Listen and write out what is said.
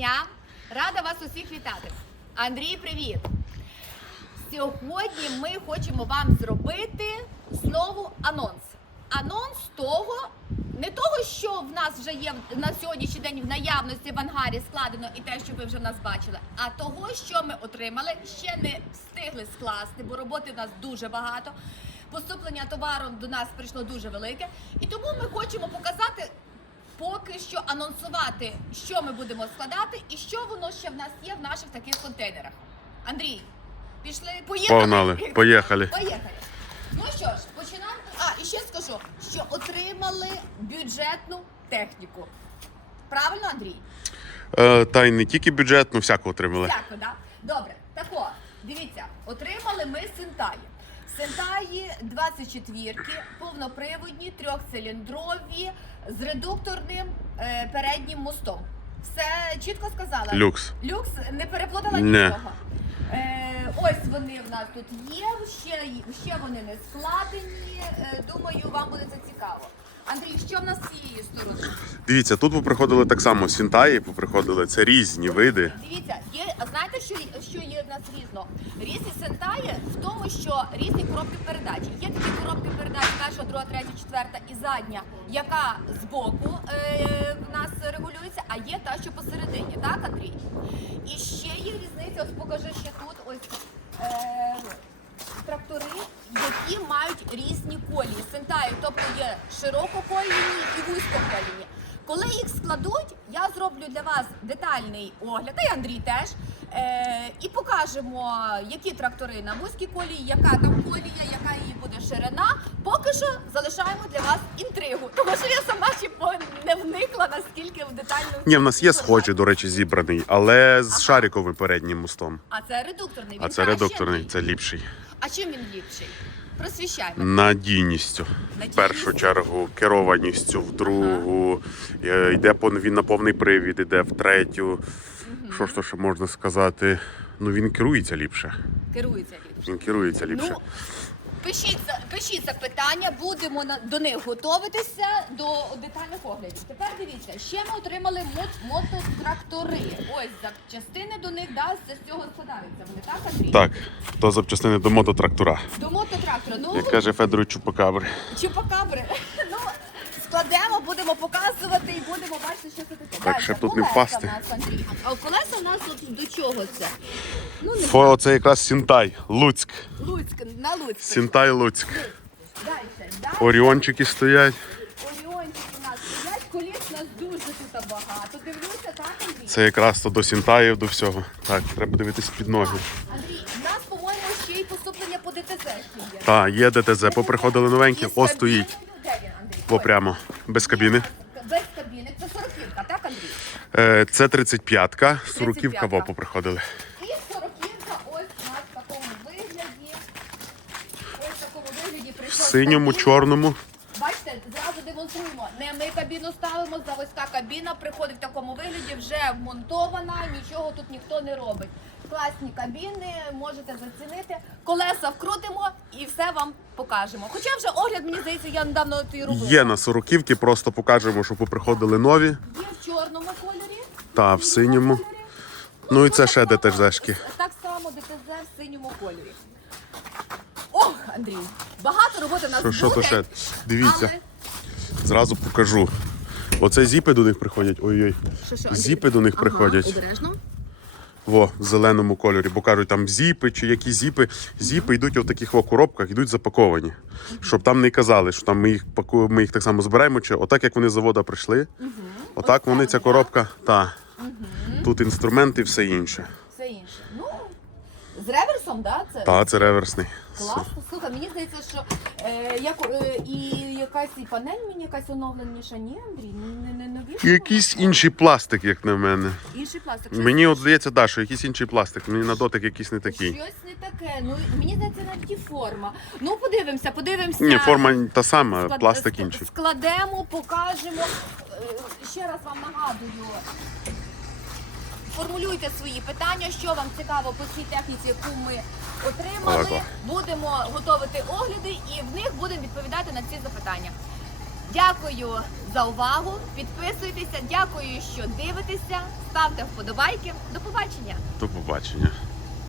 дня! Рада вас усіх вітати. Андрій, привіт! Сьогодні ми хочемо вам зробити знову анонс. Анонс того, не того, що в нас вже є на сьогоднішній день в наявності в ангарі складено і те, що ви вже в нас бачили, а того, що ми отримали, ще не встигли скласти, бо роботи в нас дуже багато. Поступлення товару до нас прийшло дуже велике. І тому ми хочемо показати поки що анонсувати, що ми будемо складати і що воно ще в нас є в наших таких контейнерах. Андрій, пішли, поїхали. Погнали, поїхали. Поїхали. Ну що ж, починаємо. А, і ще скажу, що отримали бюджетну техніку. Правильно, Андрій? Е, та й не тільки бюджетну, всяку отримали. Дякую, да? Добре, так о, дивіться, отримали ми Сентаї. Сентаї 24, повноприводні, трьохциліндрові, з редукторним е, переднім мостом. Все чітко сказала? Люкс. Люкс не переплутала Не. нічого. Е, ось вони в нас тут є, ще, ще вони не складені. Е, думаю, вам буде це цікаво. Андрій, що в нас з цієї сторони? Дивіться, тут поприходили так само сінтаї, поприходили. Це різні види. Дивіться, є, а знаєте, що, що є в нас різно? Різні сентає в тому, що різні коробки передач. Є такі коробки передач, перша, друга, третя, четверта і задня, яка збоку е, в нас регулюється, а є та, що посередині, так, Андрій? І ще є різниця, ось покажи ще тут, ось. Е, Трактори, які мають різні колії, сентаї, тобто є ширококолійні і вузькоколійні. Коли їх складуть, зроблю для вас детальний огляд, та й Андрій теж. Е, і покажемо, які трактори на вузькій колії, яка там колія, яка її буде ширина. Поки що залишаємо для вас інтригу, тому що я сама ще не вникла наскільки в детальну. Ні, в нас є схожі, до речі, зібраний, але з шариковим переднім мостом. А це редукторний. А це редукторний, це ліпший. А чим він ліпший? Просвіщаємо. Надійністю. В першу чергу, керованістю, в другу, е, йде по- він на повний привід, йде в третю. Що ж то ще можна сказати? Ну він керується ліпше. Керується ліпше. Він керується ліпше. Ну, пишіть, пишіть запитання, будемо до них готуватися до детальних оглядів. Тепер дивіться, ще ми отримали мот- мототрактори. Ось запчастини до них, да, з цього складаються. Вони так, Андрій? Так, то запчастини до мототрактора. До мототрактора. Ну, Як каже Федору Чупакабри. чупакабри. Ну, складемо, будемо показувати і будемо бачити, що це таке. Так, щоб тут не впасти. в нас, Андрій. А колеса у нас тут до чого це? Ну, не Фо, це якраз Сінтай, Луцьк. Луцьк, на Луцьк. Сінтай Луцьк. Далі. Оріончики стоять. Оріончики у нас стоять, коліс у нас дуже тут багато. Дивлюся, так, Андрій? Це якраз то до Сінтаїв, до всього. Так, треба дивитись під ноги. Андрій, у нас, по-моєму, ще й поступлення по ДТЗ ще є. Так, є ДТЗ, поприходили новенькі, Із о, стоїть. Де він, Андрій? О, Ой. Прямо, без кабіни. Без кабіни. Це 40 так, Андрій? Е, Це 35-ка, 40-ка, 35-ка. во, поприходили. І 40 ось у нас в такому вигляді. Ось в такому вигляді В синьому, кабіна. чорному. Бачите, зразу демонструємо. Не ми кабіну ставимо, заводська кабіна приходить в такому вигляді, вже вмонтована, нічого тут ніхто не робить. Класні кабіни, можете зацінити. Колеса вкрутимо і все вам покажемо. Хоча вже огляд, мені здається, я недавно ти робила. Є на 40-ки, просто покажемо, що поприходили нові. Є в чорному кольорі. Та в синьому. Ну і це ще ДТЗшки. Так само ДТЗ в синьому кольорі. Ох, Андрій, багато роботи в нас Що, що буде. то ще? Дивіться, але- зразу покажу. Оце зіпи до них приходять. Ой-ой. Що, що, Андрій? Зіпи до них Ага, приходять. Обережно. Во, в зеленому кольорі, бо кажуть, там зіпи чи які зіпи. Зіпи йдуть в таких во коробках, йдуть запаковані. Щоб там не казали, що там ми їх паку... ми їх так само збираємо, чи отак як вони з завода прийшли, отак вони ця коробка, та. Тут інструменти і все інше. Ну, з реверсом, да? Це Та, це реверсний. класно. Слухай, мені здається, що е, як, е, і якась і панель мені якась оновленіша. Ні, Андрій, не, не новіша. Якийсь інший пластик, як на мене. Інший пластик. Щось- Мені от здається, да, що якийсь інший пластик. Мені на дотик якийсь не такий. Щось не таке. Ну, мені здається, навіть і форма. Ну, подивимося, подивимося. Ні, форма та сама, Склад- пластик ск- інший. Складемо, покажемо. Е, Ще раз вам нагадую. Формулюйте свої питання, що вам цікаво по цій техніці, яку ми отримали. Будемо готувати огляди і в них будемо відповідати на ці запитання. Дякую за увагу. Підписуйтеся. Дякую, що дивитеся. Ставте вподобайки. До побачення. До побачення.